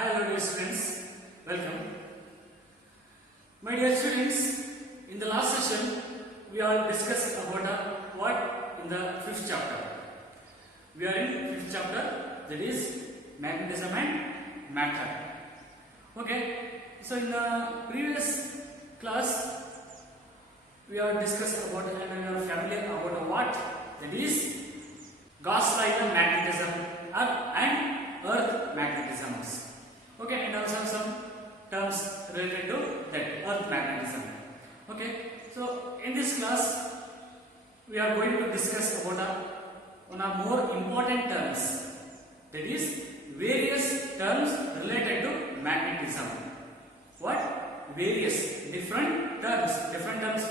Hello dear students, welcome. My dear students, in the last session we all discussed about what in the 5th chapter. We are in 5th chapter, that is magnetism and matter. Okay, so in the previous class we are discussed about and we are familiar about what, that is Gauss law in magnetism and earth magnetisms. Okay, and also some terms related to that earth magnetism. Okay, so in this class we are going to discuss about one of more important terms, that is various terms related to magnetism. What? Various different terms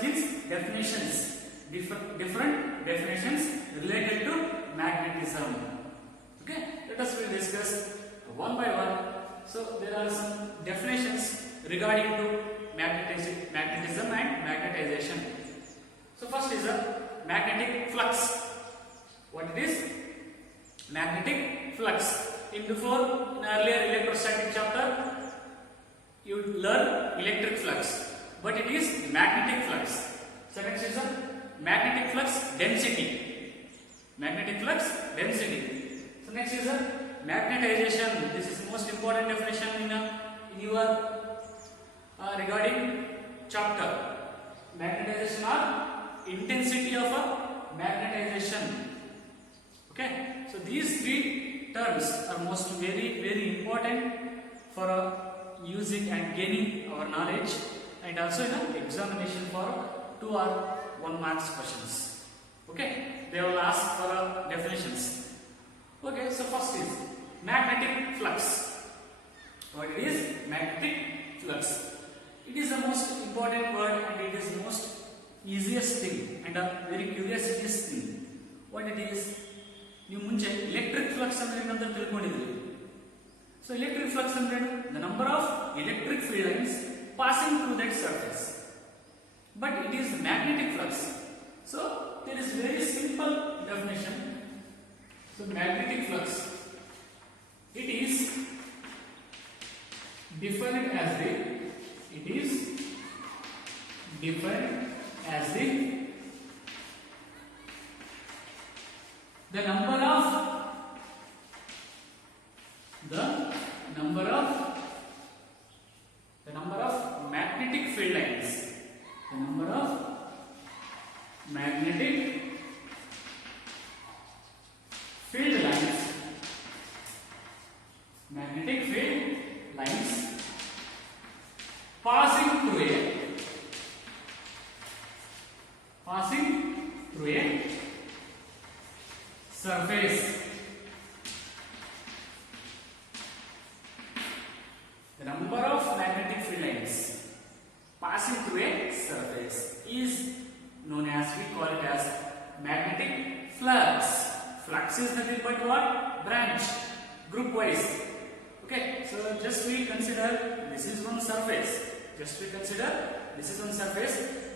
means definitions, different definitions related to magnetism. Okay, let us will discuss one by one. So there are some definitions regarding to magnetism and magnetization. So first is a magnetic flux. What it is? Magnetic flux. In earlier electrostatic chapter you learn electric flux, but it is magnetic flux. So next is a magnetic flux density. Magnetic flux density. So next is a magnetization. This is most important definition in your regarding chapter. Magnetization or intensity of a magnetization. Okay, so these three terms are most very important for using and gaining our knowledge, and also in an examination for 2 or 1 marks questions. Okay, they will ask for definitions. Okay, so first is magnetic flux. What it is? Magnetic flux. It is the most important word and it is the most easiest thing and a very curious thing. What it is? You munche electric flux andre enanta tilkondidri. So electric flux andre the number of electric field lines passing through that surface. But it is magnetic flux. So there is very simple definition. So magnetic flux, it is defined as the number of magnetic field lines. The number of magnetic field lines passing through a surface. The number of magnetic field lines passing through a surface is known as, we call it as magnetic flux. Flux is nothing but what? Branch, group wise. Okay, so just we consider this is one surface.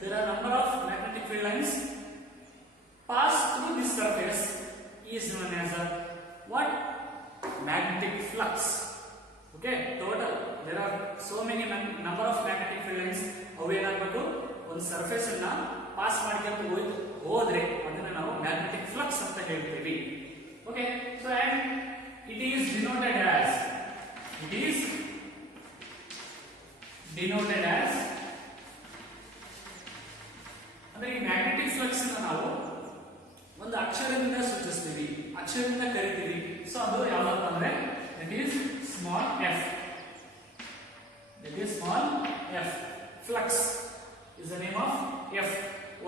There are number of magnetic field lines pass through this surface is known as a what? Magnetic flux. Okay, total there are so many number of magnetic field lines aವೇನಾಗಬೇಕು ಒಂದು surface ಅನ್ನ pass ಮಾಡ್ಕೊಂಡು ಹೋದ್ರೆ ಅದನ್ನ ನಾವು magnetic flux ಅಂತ ಹೇಳ್ತೀವಿ. Okay, so and it is denoted as ಅಂದ್ರೆ ಈ ಮ್ಯಾಗ್ನೆಟಿಕ್ ಫ್ಲಕ್ಸ್ ಅನ್ನು ನಾವು ಒಂದು ಅಕ್ಷರದಿಂದ ಸೂಚಿಸ್ತೀವಿ, ಅಕ್ಷರದಿಂದ ಕರಿತೀವಿ. ಸೊ ಅದು ಯಾವುದು ಅಂದ್ರೆ it is small f. Flux is the name of f.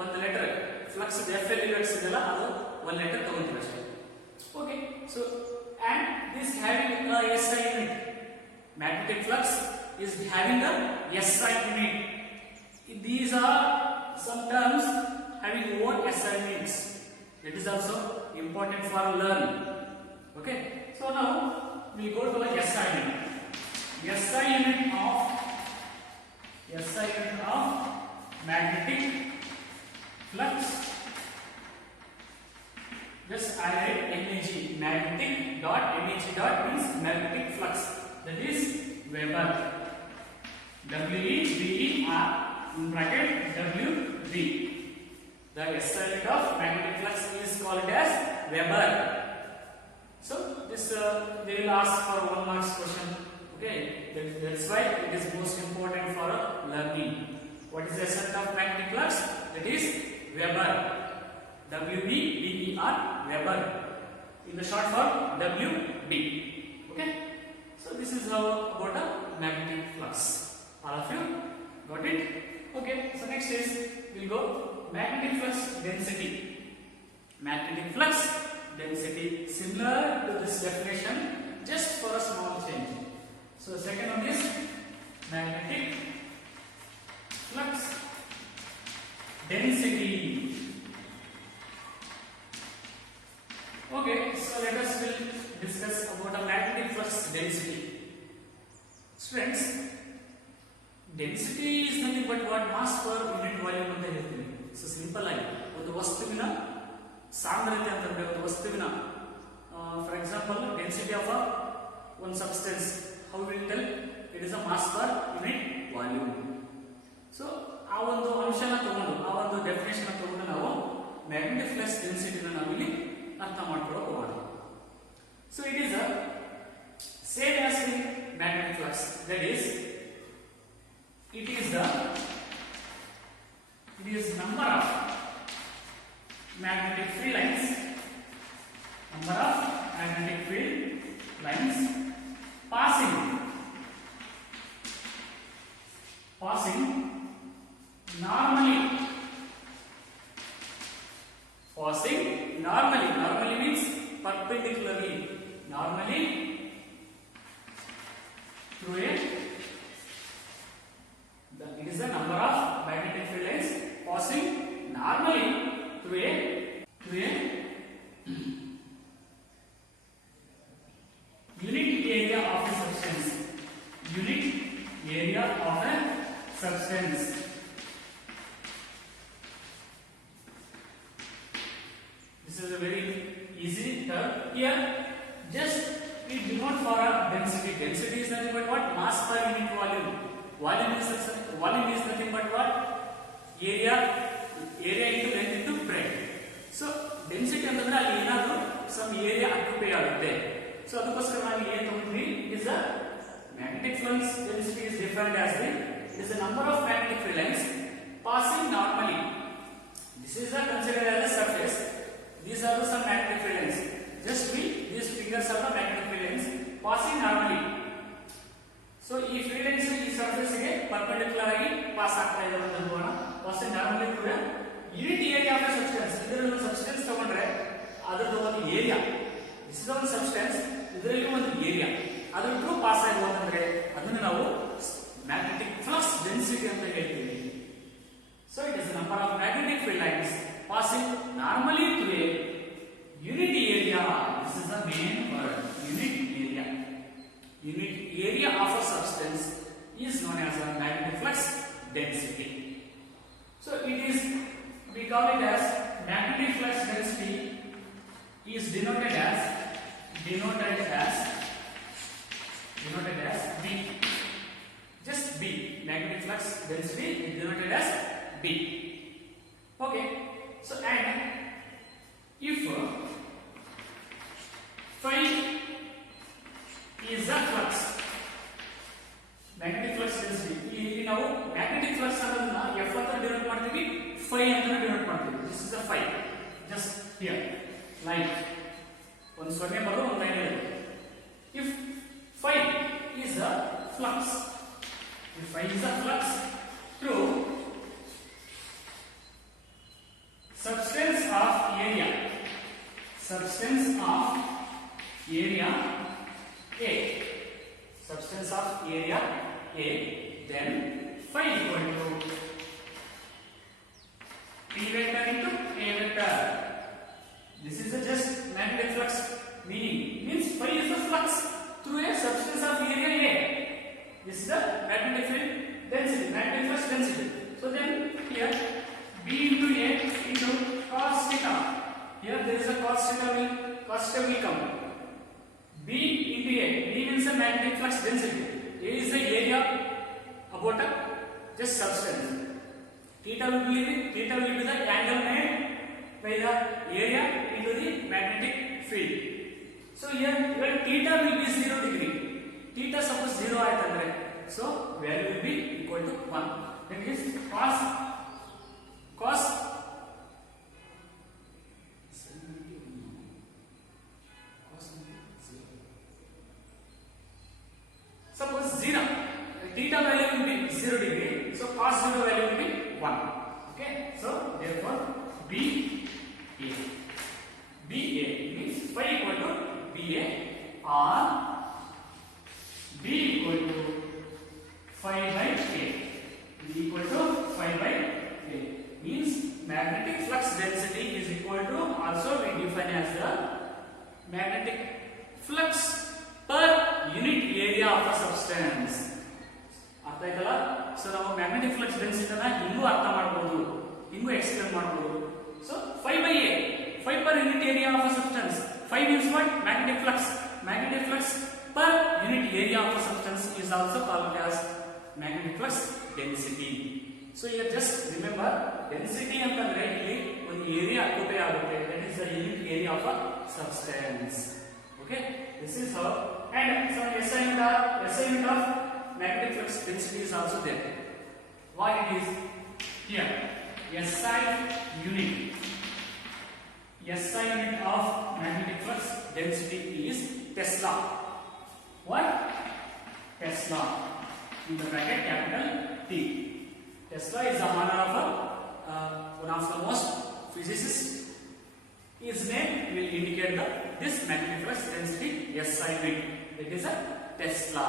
One letter flux is f elements idella adu one letter ತಗೊಂತೀವಿ ಅಷ್ಟೇ. Okay, so and this having a SI unit. Magnetic flux is having a SI unit. These are some terms having own SI units. It is also important for learn. Okay, so now we go to the SI unit. SI unit of magnetic flux. Just I write MAG. Magnetic dot MAG dot means magnetic flux. That is Weber. W-E-B-E-R in bracket W-B. The SI unit of magnetic flux is called as Weber. So this they will ask for 1 marks question. Okay, that's why it is most important for learning. What is the SI unit of magnetic flux? That is Weber. W-E-B-E-R, Weber. In the short form, WB. Okay. So this is how about a magnetic flux. All of you got it? Okay. So next is we'll go magnetic flux density. Magnetic flux density similar to this definition, just for a small change. So second one is magnetic flux density. Okay, so let us will discuss about a magnetic flux density. Students, density is nothing but what mass per unit volume ಅಂತ ಹೇಳ್ತೀವಿ. So simple ಆಗಿ ಒಂದು ವಸ್ತುವಿನ ಸಾಂದ್ರತೆ ಅಂತಂದ್ರೆ ಒಂದು ವಸ್ತುವಿನ for example density of a one substance, how we will tell it is a mass per unit volume. So ಆ ಒಂದು ಅಂಶನ ತಗೊಂಡು ಆ ಒಂದು ಡೆಫಿನೇಷನ್ ತಗೊಂಡು ನಾವು magnetic flux density ನ ನಾವು ಇಲ್ಲಿ ಅರ್ಥ ಮಾಡ್ಕೊಳ್ಳೋಕೆ ಹೋಗೋಣ. So it is a same as in magnetic flux, that is it is number of magnetic field lines, number of magnetic field lines passing normally. Normally means perpendicularly. Normally through it is the number of magnetic field lines passing normally through a unit area of a substance. Unit area of a substance. This is a very easy term. Here, just we denote for a density. Density is nothing but what? Mass per unit volume. Volume is nothing but what? Area into length into breadth. So density ಅಂತಂದ್ರೆ ಅಲ್ಲಿ ಏನಾದರೂ some area occupy ಆಗುತ್ತೆ. So ಅದಕ್ಕೋಸ್ಕರ ನಾವು ಏನು ತಗೊಂಡ್ವಿ? It is a magnetic flux density is defined as it is the number of magnetic field lines passing normally. This is considered as a surface. These are some magnetic field lines. Just these figures are the magnetic field lines passing normally. So ಈ field lines ಈ surface ಗೆ perpendicular ಆಗಿ pass ಆಗ್ತಾ ಇದೆ ಅಂತ ಅನ್ಕೋಣ. passing normally through a unit area of a substance. ಇದರಲ್ಲಿ ಒಂದು substance ತಗೊಂಡ್ರೆ ಅದರದ್ದು ಒಂದು area. This is one substance. ಇದರಲ್ಲಿ ಒಂದು area. ಅದರ ಥ್ರೂ ಪಾಸ್ ಆಗೋದಂದ್ರೆ ಅದನ್ನ ನಾವು magnetic flux density ಅಂತ ಹೇಳ್ತೀವಿ. So it is the number of magnetic field lines passing normally through a unit area. This is the main word, unit area. Unit area of a substance is known as a magnetic flux density. So it is, we call it as magnetic flux density is denoted as B. Just B. Magnetic flux density is denoted as B. Okay. So and if phi is the flux, magnetic flux density, ಇಲ್ಲಿ ನಾವು magnetic flux ಅನ್ನೋದನ್ನ F ಅಂತ denote ಮಾಡ್ತೀವಿ, phi ಅಂತ denote ಮಾಡ್ತೀವಿ. This is the phi. Just here, line. ಒಂದು ಸೊನ್ನೆ ಬರೋ ಒಂದು ಲೈನ್ ಇದೆ. If phi is the flux, if phi is the flux through substance of area A, substance of area A, then phi equal to P vector into A vector. This is just magnetic flux means phi is the flux through a substance of area A. This is the magnetic field density, magnetic flux density. So then here B into A into cos theta. Here there is a cos theta will come. B into A. B means the magnetic flux density. A A is the area about a just substance. Theta will be the angle made by the area into the magnetic field. So here when theta will be 0 degree, theta suppose 0 aaytandre, so value will be equal to 1. Then is cos suppose 0, theta value will be 0 degree, so cos 0 value will be 1. Okay, so therefore BA means phi equal to BA or B equal to phi by A. B equal to phi by A means magnetic flux density is equal to, also we define as the magnetic flux per unit area of a substance. ಅರ್ಥ ಆಯ್ತಲ್ಲ? So ನಾವು magnetic flux ಡೆನ್ಸಿಟಿನ ಇನ್ನೂ ಅರ್ಥ ಮಾಡಬಹುದು, ಇನ್ನೂ explain ಮಾಡಬಹುದು. So phi by A, phi per unit area of a substance. Phi means what? Magnetic flux. Magnetic flux per unit area of a substance is also called as magnetic flux density. So here just remember density ಅಂತಂದ್ರೆ ಇಲ್ಲಿ ಒಂದು area occupy ಆಗುತ್ತೆ, that is the unit area of a substance. Okay, this is how. And some SI unit of magnetic flux density is also there. What it is here? SI unit of magnetic flux density is Tesla. What? Tesla in the bracket capital T. Tesla is the honor of one of the most physicists. His name will indicate this magnetic flux density SI unit. That is a Tesla.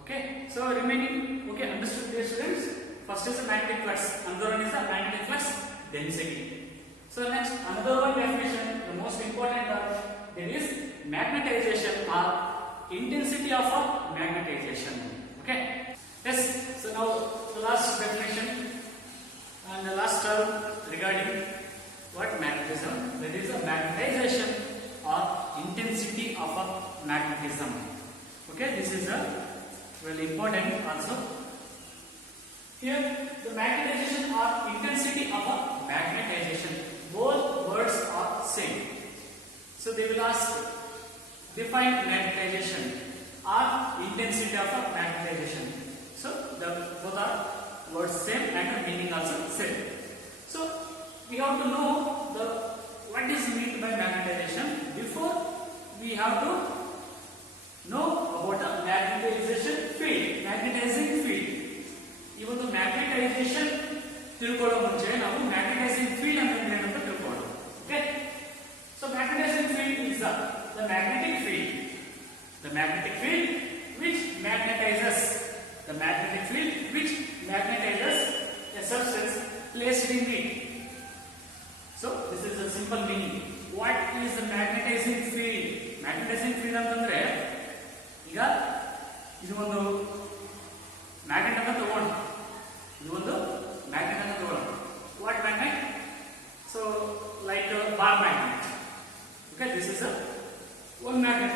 Okay, so remaining, okay, understood dear students? First is the magnetic flux, another one is the magnetic flux density. So next, another one definition, the most important one, there is magnetization or intensity of a magnetization. Okay, yes. So now the last definition and the last term regarding what magnetism, that is a magnetization or intensity of a magnetism. Okay, this is a very important also. Here the magnetization or intensity of a magnetization, both words are same. So they will ask define magnetization or intensity of a magnetization. So the both are words same and the meaning also same. So we have to know the what is meant by magnetization. Before we have to know about a magnetization field, magnetizing field. Even the magnetization ತಿಳ್ಕೊಳ್ಳೋ ಮುಂಚೆ ನಾವು magnetising field ಅಂತಂದ್ರೆ ಏನು ಅಂತ ತಿಳ್ಕೊಳ್ಳೋಣ. Okay, so magnetising field is the magnetic field which magnetizes a substance placed in it. So this is the simple meaning. What is the magnetizing field? Magnetizing field ಅಂತಂದ್ರೆ ಈಗ ಇದು ಒಂದು ಮ್ಯಾಗ್ನೆಟ್ ಅಂತ ತಗೋಣ, what magnet? So like a bar magnet. Okay, this is a one magnet.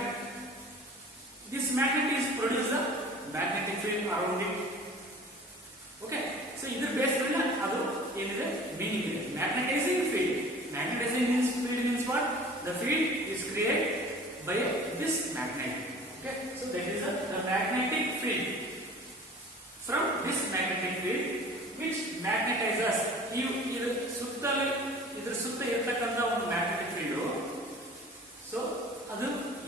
This magnet is produce a magnetic field around it. Okay, so either base ಮೇಲೆ ಅದು ಏನಿದೆ meaning ಇದೆ. Magnetizing field means what? The field is created by this magnet. Okay, so that is the magnetic field. From this magnetic field which magnetizes, ಇದರ ಸುತ್ತ ಇರತಕ್ಕಂತ ಒಂದು magnetic field, so ಅದು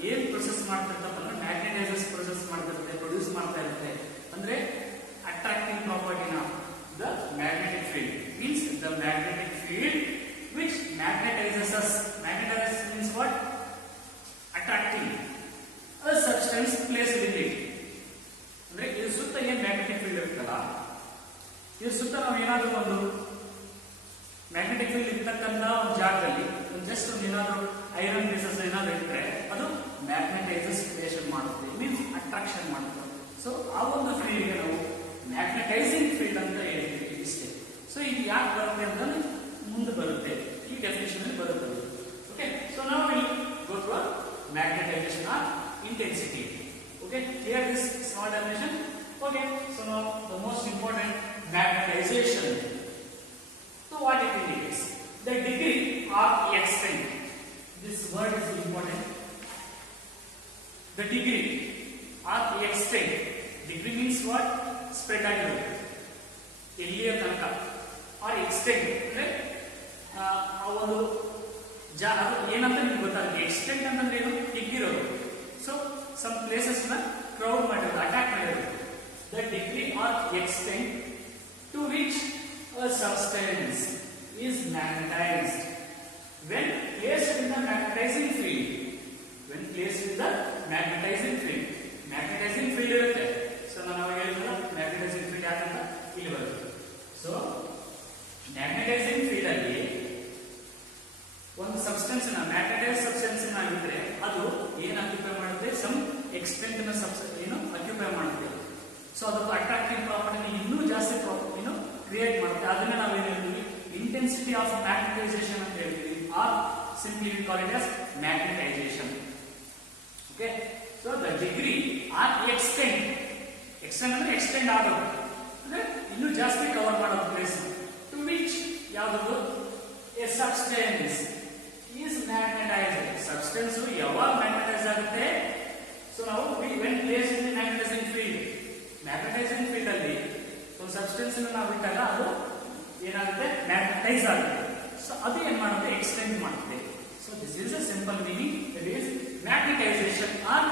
ಏನ್ ಪ್ರೊಸೆಸ್ ಮಾಡ್ತಿರ್ತಪ್ಪ ಅಂದ್ರೆ ಮ್ಯಾಗ್ನೆಟೈಸಸ್ ಪ್ರೊಸೆಸ್ ಮಾಡ್ತಿರುತ್ತೆ, ಪ್ರೊಡ್ಯೂಸ್ ಮಾಡ್ತಾ ಇರುತ್ತೆ. ಅಂದ್ರೆ ಅಟ್ರಾಕ್ಟಿಂಗ್ ಪ್ರಾಪರ್ಟಿನ the magnetic field means the magnetic field which magnetizes means what? Attracting a substance placed in it. ಅಂದ್ರೆ ಇದ್ರ ಸುತ್ತ ಏನ್ ಮ್ಯಾಗ್ನೆಟಿಕ್ ಫೀಲ್ಡ್ ಇರುತ್ತಲ್ಲ, ಇದ್ರ ಸುತ್ತ ನಾವು ಏನಾದರೂ ಒಂದು ಮ್ಯಾಗ್ನೆಟಿಕ್ ಫೀಲ್ಡ್ ಇರ್ತಕ್ಕಂಥ ಒಂದು ಜಾಗದಲ್ಲಿ ಜಸ್ಟ್ ಒಂದು ಏನಾದರೂ ಐರನ್ ಪೀಸಸ್ ಏನಾದರೂ ಇಟ್ಟರೆ ಅದು ಮ್ಯಾಗ್ನೆಟೈಸಸ್ ಕ್ರಿಯೇಷನ್ ಮಾಡುತ್ತೆ, ಮೀನ್ಸ್ ಅಟ್ರಾಕ್ಷನ್ ಮಾಡುತ್ತೆ. ಸೊ ಆ ಒಂದು ಫೀಲ್ಡ್ಗೆ ನಾವು ಮ್ಯಾಗ್ನೆಟೈಸಿಂಗ್ ಫೀಲ್ಡ್ ಅಂತ ಹೇಳ್ತೀವಿ ಇಷ್ಟೇ. ಸೊ ಇದು ಯಾಕೆ ಬರುತ್ತೆ ಅಂತಂದ್ರೆ ಮುಂದೆ ಬರುತ್ತೆ, ಈ ಡೆಫಿನೇಷನ್ ಅಲ್ಲಿ ಬರುತ್ತೆ. ಓಕೆ, ಸೊ ನಾವು will go to magnetization or intensity. Okay, here this small definition magnetization. So what it indicates? The degree or extent. This word is important. The degree or extent. Degree means what? Spread ಆಗಿರುತ್ತೆ. ಎಲ್ಲಿಯ ತನಕ or extent ಅಂದ್ರೆ ಆ ಒಂದು ಏನಂತ ನಿಮ್ಗೆ ಗೊತ್ತಾಗುತ್ತೆ. Extent ಅಂತಂದ್ರೆ ಏನು? ಹಿಗ್ಗಿರೋದು. ಸೊ ಸಮ್ ಪ್ಲೇಸಸ್ ನ ಕ್ರೌಡ್ ಮಾಡಿರೋದು, ಅಟ್ಯಾಕ್ ಮಾಡಿರೋದು. The degree or extent to which a substance is magnetized when placed in the magnetizing field. When placed in the magnetizing field. Magnetizing field ಇರುತ್ತೆ. ಸೊ ನಾನು ಅವಾಗ ಹೇಳಿದ್ನಲ್ಲ magnetising field ಯಾಕಂತ ಇಲ್ಲಿ ಬರುತ್ತೆ. ಸೊ ಮ್ಯಾಗ್ನೆಟೈಸಿಂಗ್ ಫೀಲ್ಡ್ ಅಲ್ಲಿ ಒಂದು ಸಬ್ಸ್ಟೆನ್ಸ್ ನ ಮ್ಯಾಗ್ನೆಟೈಸ್ ಸಬ್ಸ್ಟೆನ್ಸ್ ನ ಇದ್ರೆ ಅದು ಏನು ಆಕ್ಯುಪೈ ಮಾಡುತ್ತೆ? ಸಮ್ ಎಕ್ಸ್ಟೆಂಟ್ ನ ಏನು ಆಕ್ಯುಪೈ ಮಾಡುತ್ತೆ. ಸೊ ಅದಕ್ಕೆ ಅಟ್ರಾಕ್ಟಿವ್ ಪ್ರಾಪರ್ಟಿ ಇನ್ನೂ ಜಾಸ್ತಿ ಕ್ರಿಯೇಟ್ ಮಾಡುತ್ತೆ. ಅದನ್ನ ನಾವೇನು ಹೇಳ್ತೀವಿ? ಇಂಟೆನ್ಸಿಟಿ ಆಫ್ ಮ್ಯಾಗ್ನೆಟೈಸೇಷನ್ ಅಂತ ಹೇಳ್ತೀವಿ, or simply we call it as magnetization. Okay, so the degree or extent. Extent ಅಂದ್ರೆ ಎಕ್ಸ್ಟೆಂಡ್ ಆಗೋದು ಅಂದ್ರೆ ಇನ್ನೂ ಜಾಸ್ತಿ ಕವರ್ ಮಾಡೋದು ಪ್ಲೇಸ್. ಟು ವಿಚ್ ಯಾವುದು? A substance is magnetized. Substance ಯಾವಾಗ ಮ್ಯಾಗ್ನೆಟೈಸ್ ಆಗುತ್ತೆ? ಸೊ ನಾವು when place in magnetizing field. Magnetizing field ಅಲ್ಲಿ ಒಂದು ಸಬ್ಸ್ಟೆನ್ಸ್ ನಾವು ಇಟ್ಟಾಗ ಅದು ಏನಾಗುತ್ತೆ? ಮ್ಯಾಗ್ನೆಟೈಸ್ ಆಗುತ್ತೆ. ಸೊ ಅದು ಏನ್ ಮಾಡುತ್ತೆ? ಎಕ್ಸ್ಟೆಂಡ್ ಮಾಡುತ್ತೆ. So this is a simple meaning. It is magnetization or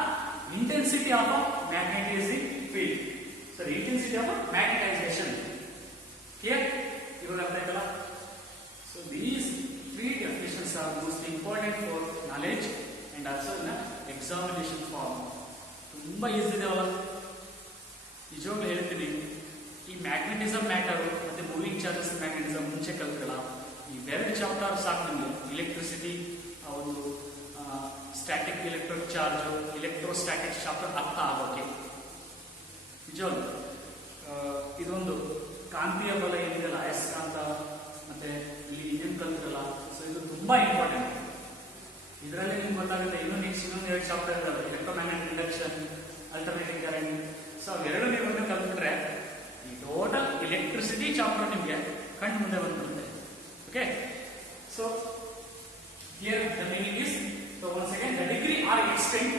intensity of a magnetizing field. So intensity of a magnetization. Clear? ಇವಾಗ ಅರ್ಥ ಆಯ್ತಲ್ಲ? So these three definitions are most important for knowledge and also in the examination form. ತುಂಬಾ easy ಇದಾವಲ್ಲ, ನಿಜವಾಗ್ಲೂ ಹೇಳ್ತೀನಿ. ಈ magnetism matter ಮತ್ತೆ moving charges magnetism ಮುಂಚೆ ಕಲ್ತಲ್ಲ, ಇವೆರಡು ಚಾಪ್ಟರ್ ಸಾಕು ನಿಮಗೆ. ಇಲೆಕ್ಟ್ರಿಸಿಟಿ, ಒಂದು static electric charge, electrostatic chapter ಅರ್ಥ ಆಗೋಕೆ. ನಿಜವಾಗ್ಲು ಇದೊಂದು ಕಾಂತೀಯ ಬಲ ಏನಿದೆಲ್ಲ, ಅಯಸ್ಕಾಂತ ಮತ್ತೆ ಇಲ್ಲಿ ಏನ್ ಕಲ್ತಿರಲ್ಲ, ಸೊ ಇದು ತುಂಬಾ ಇಂಪಾರ್ಟೆಂಟ್. ಇದರಲ್ಲಿ ನಿಮ್ಗೆ ಗೊತ್ತಾಗುತ್ತೆ. ಇನ್ನೊಂದು 2 ಚಾಪ್ಟರ್ ಇದಾವೆ, electromagnetic induction, alternating current. So ಅವೆರಡು ನೀವು ಕಲ್ತ್ಬಿಟ್ರೆ ಈ ಟೋಟಲ್ ಎಲೆಕ್ಟ್ರಿಸಿಟಿ ಚಾಪ್ಟರ್ ನಿಮಗೆ ಕಣ್ಣು ಮುಂದೆ ಬಂದ್ಬಿಡುತ್ತೆ. Okay, so here the meaning is, so once again, the degree or extent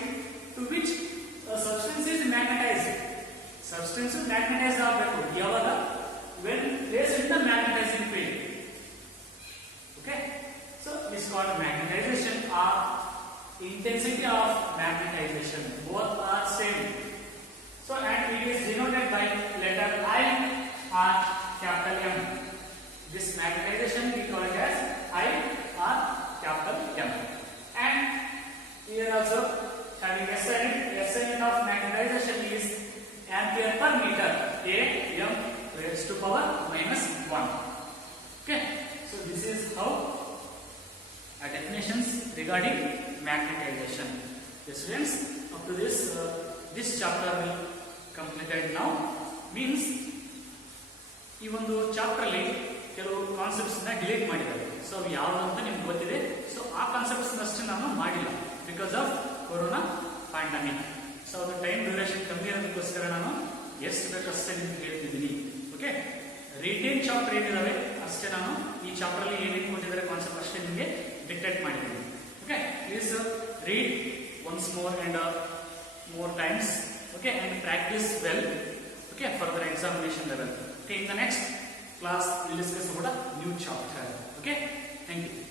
to which substance is magnetized. Substance magnetize ಆಗಬೇಕು ಯಾವಾಗ? When placed in the magnetizing field. Okay, so this is called magnetization or intensity of magnetization. Both are same. So and it is denoted by letter I or capital M. This magnetization we call it as I or capital M. And here also having SI unit of magnetization is ampere per meter. AM raised to power -1. Okay. So this is how definitions regarding magnetization. Yes, students, up to this chapter will completed now. Means ಈ ಒಂದು chapter ಅಲ್ಲಿ ಕೆಲವು concepts ನ delete ಮಾಡಿದ್ದಾರೆ. So ಯಾವುದು ಅಂತ ನಿಮ್ಗೆ ಗೊತ್ತಿದೆ. ಸೊ ಆ ಕಾನ್ಸೆಪ್ಟ್ಸ್ ಅಷ್ಟೇ ನಾನು ಮಾಡಿಲ್ಲ because of corona pandemic. So ಅದು ಟೈಮ್ ಡ್ಯೂರೇಷನ್ ಕಮ್ಮಿ ಇರೋದಕ್ಕೋಸ್ಕರ ನಾನು ಎಷ್ಟು ಬೇಕಷ್ಟೇ ನಿಮ್ಗೆ ಹೇಳ್ತಿದ್ದೀನಿ. ಓಕೆ, ರಿಟೇನ್ ಚಾಪ್ಟರ್ ಏನಿದಾವೆ ಅಷ್ಟೇ ನಾನು ಈ ಚಾಪ್ಟರ್ ಅಲ್ಲಿ ಏನೇನು ಕೊಟ್ಟಿದ್ದಾರೆ ಕಾನ್ಸೆಪ್ಟ್ ಅಷ್ಟೇ ನಿಮಗೆ ಡಿಕ್ಟೇಟ್ ಮಾಡಿದ್ದೀನಿ. Okay, please read once more and more times, okay, and practice well, okay, for the examination level. Okay, in the next class we'll discuss about a new chapter. Okay, thank you.